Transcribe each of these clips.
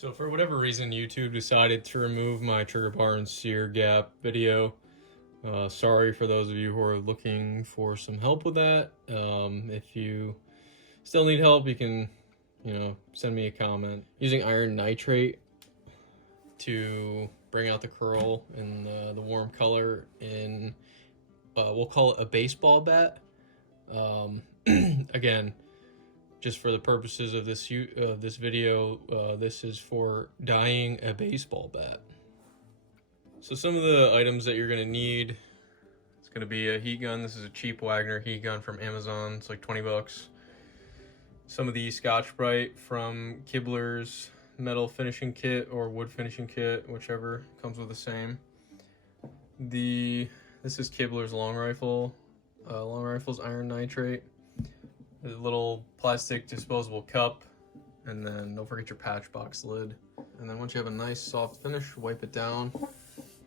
So for whatever reason, YouTube decided to remove my trigger bar and sear gap video. Sorry for those of you who are looking for some help with that. If you still need help, you can, send me a comment. Using iron nitrate to bring out the curl and the warm color in, we'll call it a baseball bat. Again, just for the purposes of this video, this is for dyeing a baseball bat. So some of the items that you're going to need, it's going to be a heat gun. This is a cheap Wagner heat gun from Amazon. It's like 20 bucks. Some of the Scotch-Brite from Kibler's metal finishing kit or wood finishing kit, whichever, comes with the same. This is Kibler's long rifle's iron nitrate. A little plastic disposable cup, and then don't forget your patch box lid. And then once you have a nice soft finish, wipe it down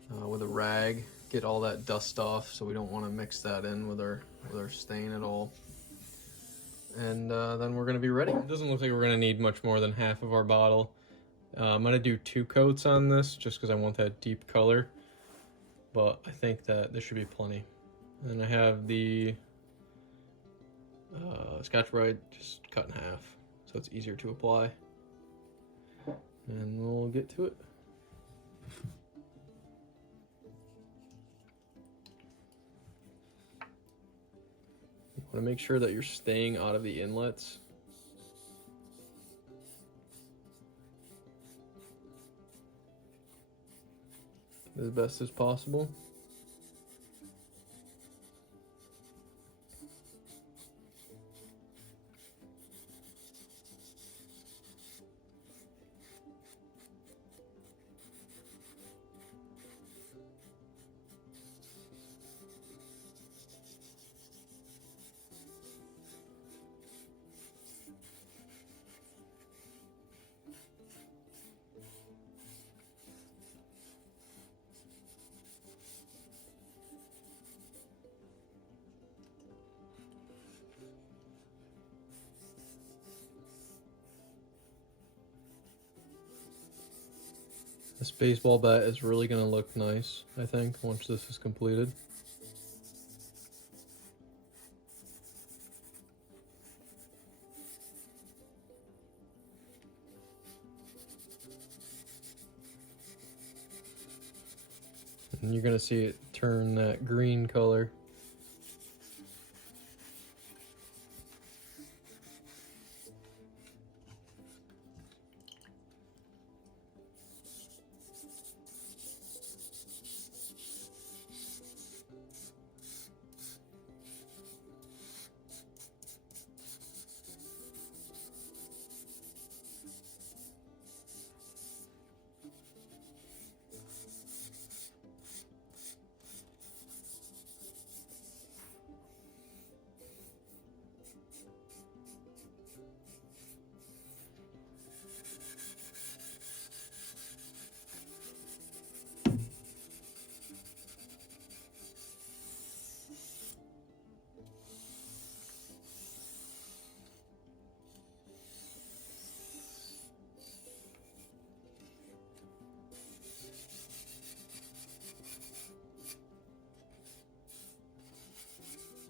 with a rag, get all that dust off, so we don't want to mix that in with our stain at all. And then we're going to be ready. It doesn't look like we're going to need much more than half of our bottle. I'm going to do 2 coats on this just because I want that deep color, but I think that this should be plenty. And I have the Scotch-Brite just cut in half, so it's easier to apply. And we'll get to it. You want to make sure that you're staying out of the inlets. As best as possible. This baseball bat is really going to look nice, I think, once this is completed. And you're going to see it turn that green color.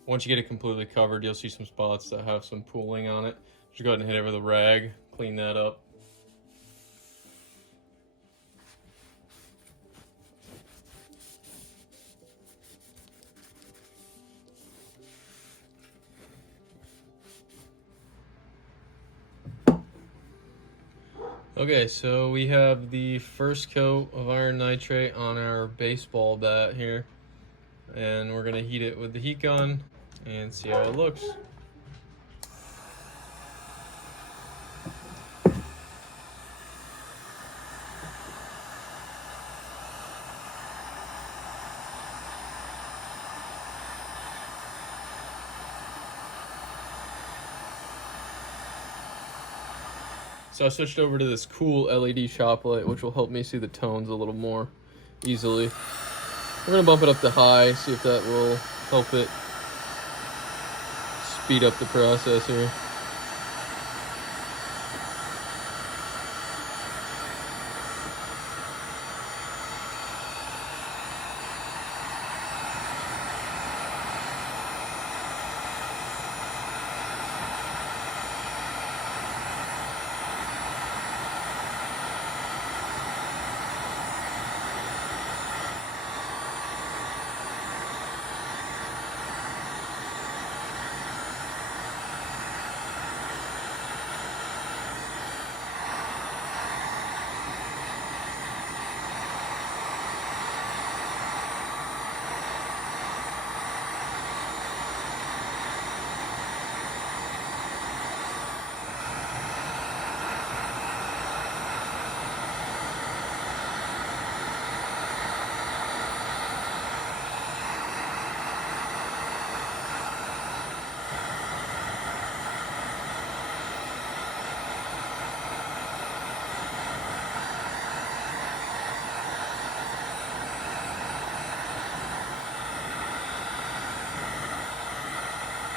Once you get it completely covered, you'll see some spots that have some pooling on it. Just go ahead and hit it with a rag, clean that up. Okay, so we have the first coat of iron nitrate on our baseball bat here, and we're going to heat it with the heat gun and see how it looks. So I switched over to this cool LED shop light, which will help me see the tones a little more easily. We're going to bump it up to high, see if that will help it speed up the process here.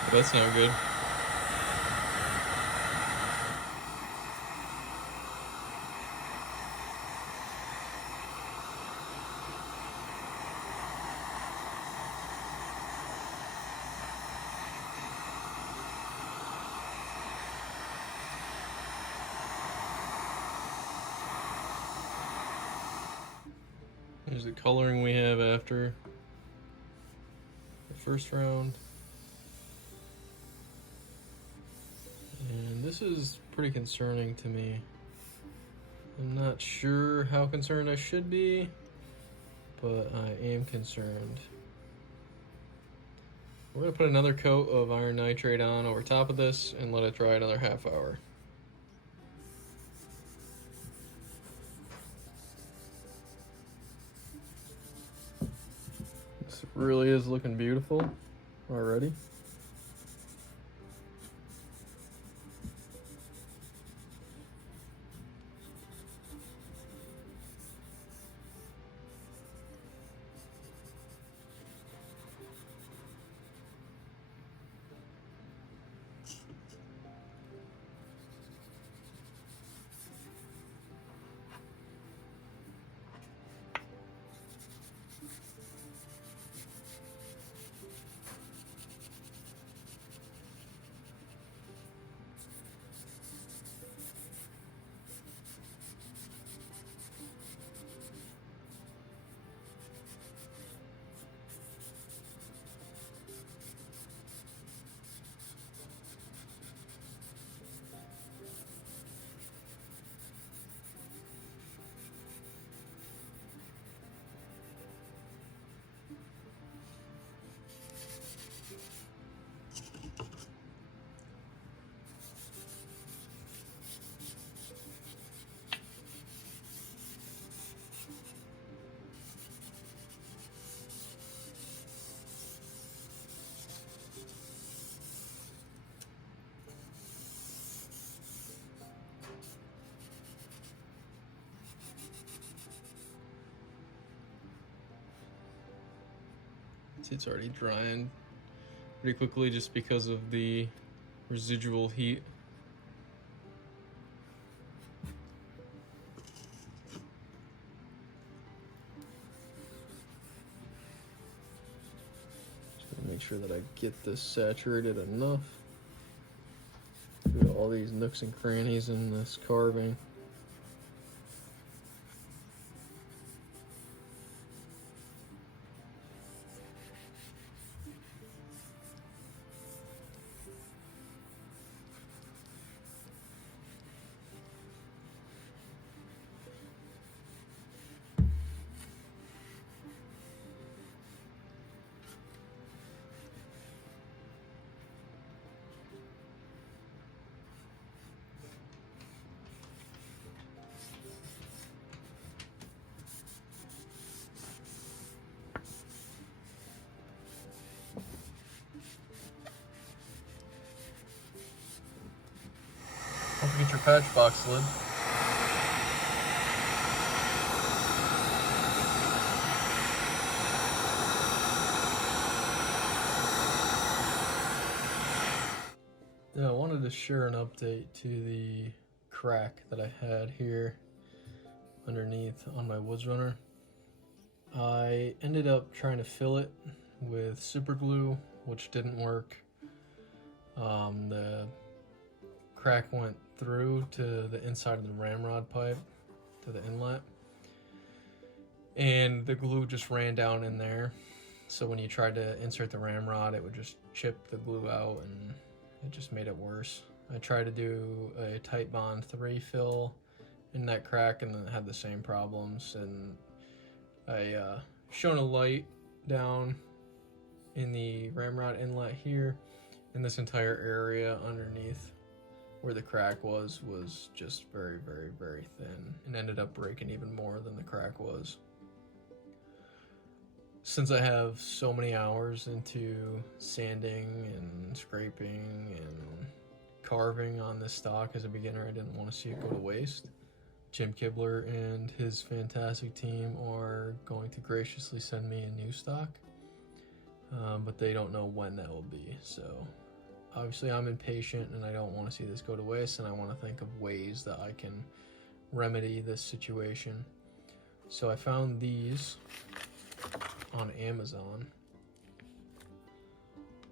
That's not good. There's the coloring we have after the first round. And this is pretty concerning to me. I'm not sure how concerned I should be, but I am concerned. We're gonna put another coat of iron nitrate on over top of this and let it dry another half hour. This really is looking beautiful already. See, it's already drying pretty quickly just because of the residual heat. Just gonna make sure that I get this saturated enough. Look at all these nooks and crannies in this carving. Don't forget your patch box lid. Yeah, I wanted to share an update to the crack that I had here underneath on my Woodsrunner. I ended up trying to fill it with super glue, which didn't work. The crack went through to the inside of the ramrod pipe, to the inlet, and the glue just ran down in there. So when you tried to insert the ramrod, it would just chip the glue out, and it just made it worse. I tried to do a tight bond 3 fill in that crack, and then it had the same problems. And I shone a light down in the ramrod inlet here, and this entire area underneath where the crack was just very, very, very thin, and ended up breaking even more than the crack was. Since I have so many hours into sanding and scraping and carving on this stock as a beginner, I didn't want to see it go to waste. Jim Kibler and his fantastic team are going to graciously send me a new stock, but they don't know when that will be. So obviously I'm impatient and I don't want to see this go to waste, and I want to think of ways that I can remedy this situation. So I found these on Amazon,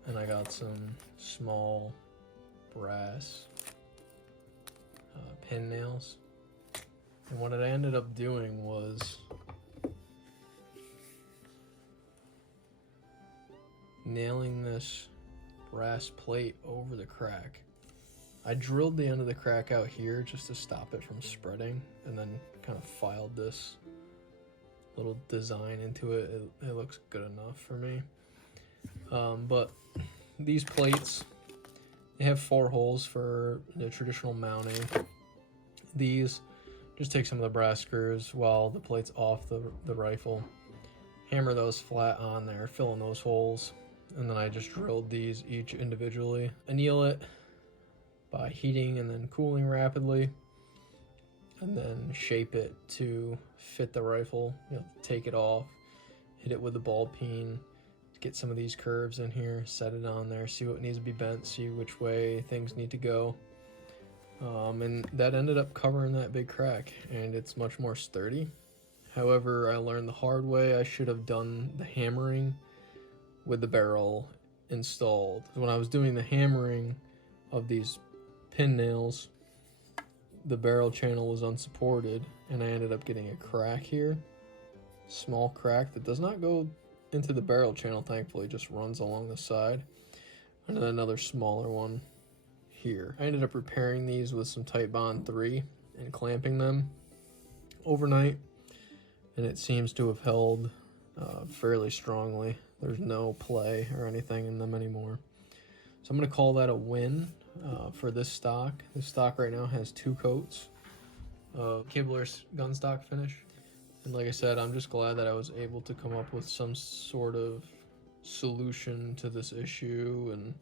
and I got some small brass pin nails. And what I ended up doing was nailing this brass plate over the crack. I drilled the end of the crack out here just to stop it from spreading, and then kind of filed this little design into it. It looks good enough for me. But these plates, they have 4 holes for the traditional mounting. These, just take some of the brass screws while the plate's off the rifle, hammer those flat on there, fill in those holes, and then I just drilled these each individually. Anneal it by heating and then cooling rapidly, and then shape it to fit the rifle. You know, take it off, hit it with the ball peen, get some of these curves in here, set it on there, see what needs to be bent, see which way things need to go. And that ended up covering that big crack, and it's much more sturdy. However, I learned the hard way. I should have done the hammering with the barrel installed. When I was doing the hammering of these pin nails, the barrel channel was unsupported, and I ended up getting a crack here, small crack that does not go into the barrel channel, thankfully, just runs along the side, and then another smaller one here. I ended up repairing these with some Titebond 3 and clamping them overnight, and it seems to have held fairly strongly. There's no play or anything in them anymore. So I'm going to call that a win for this stock. This stock right now has 2 coats of Kibler's gun stock finish. And like I said, I'm just glad that I was able to come up with some sort of solution to this issue, and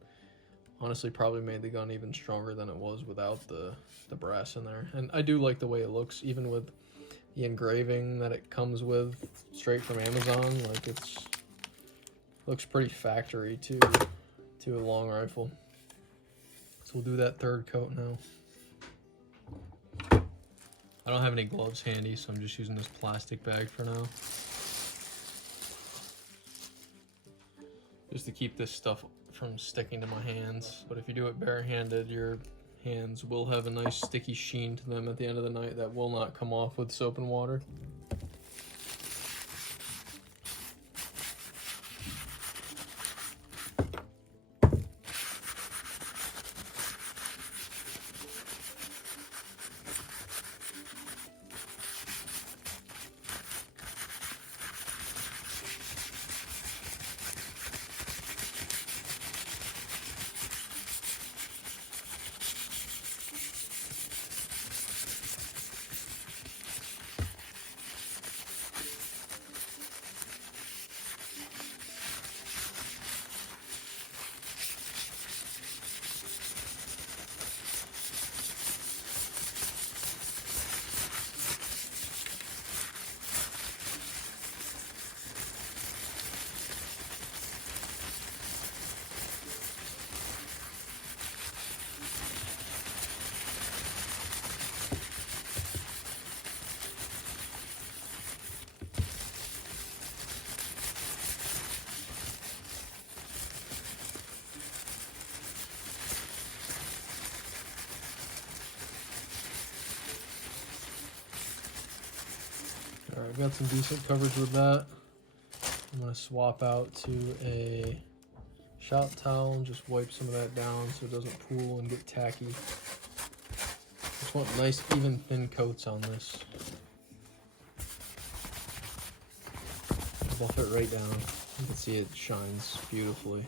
honestly probably made the gun even stronger than it was without the brass in there. And I do like the way it looks, even with the engraving that it comes with straight from Amazon. Like, looks pretty factory to a long rifle. So we'll do that 3rd coat now. I don't have any gloves handy, so I'm just using this plastic bag for now, just to keep this stuff from sticking to my hands. But if you do it barehanded, your hands will have a nice sticky sheen to them at the end of the night that will not come off with soap and water. Alright, I've got some decent coverage with that. I'm going to swap out to a shop towel and just wipe some of that down so it doesn't pool and get tacky. Just want nice, even, thin coats on this. Buff it right down. You can see it shines beautifully.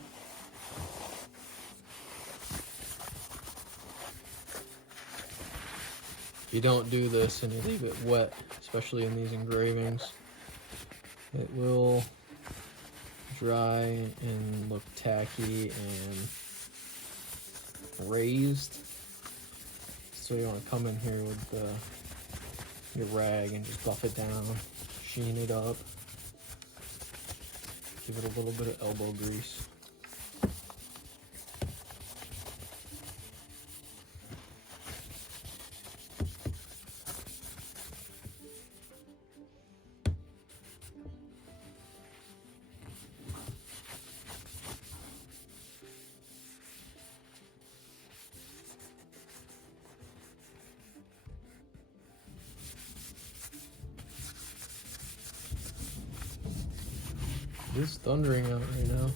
If you don't do this and you leave it wet, especially in these engravings, it will dry and look tacky and raised. So you want to come in here with your rag and just buff it down, sheen it up, give it a little bit of elbow grease. It is thundering out right now.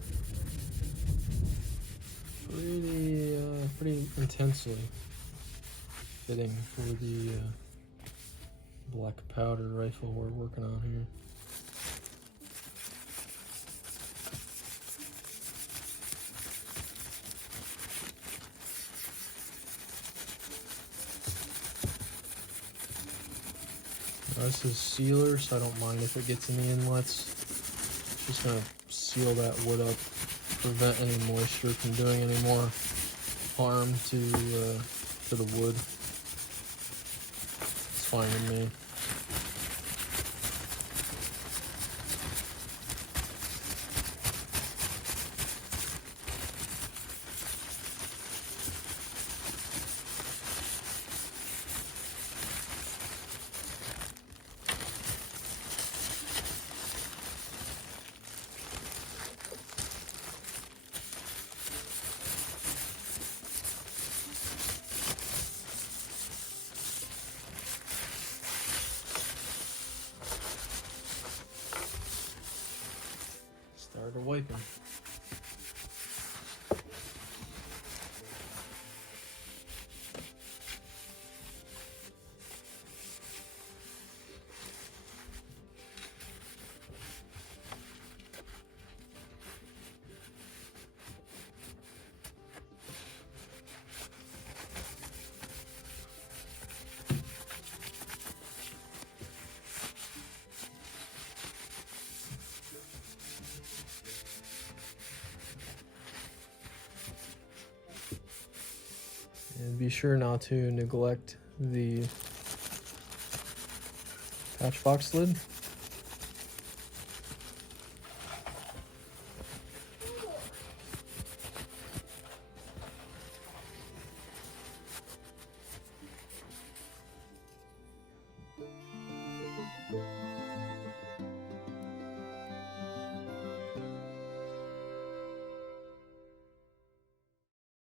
Pretty intensely fitting for the black powder rifle we're working on here. Now this is sealer, so I don't mind if it gets in the inlets. Just gonna seal that wood up, prevent any moisture from doing any more harm to the wood. It's fine with me. Started wiping. And be sure not to neglect the patch box lid.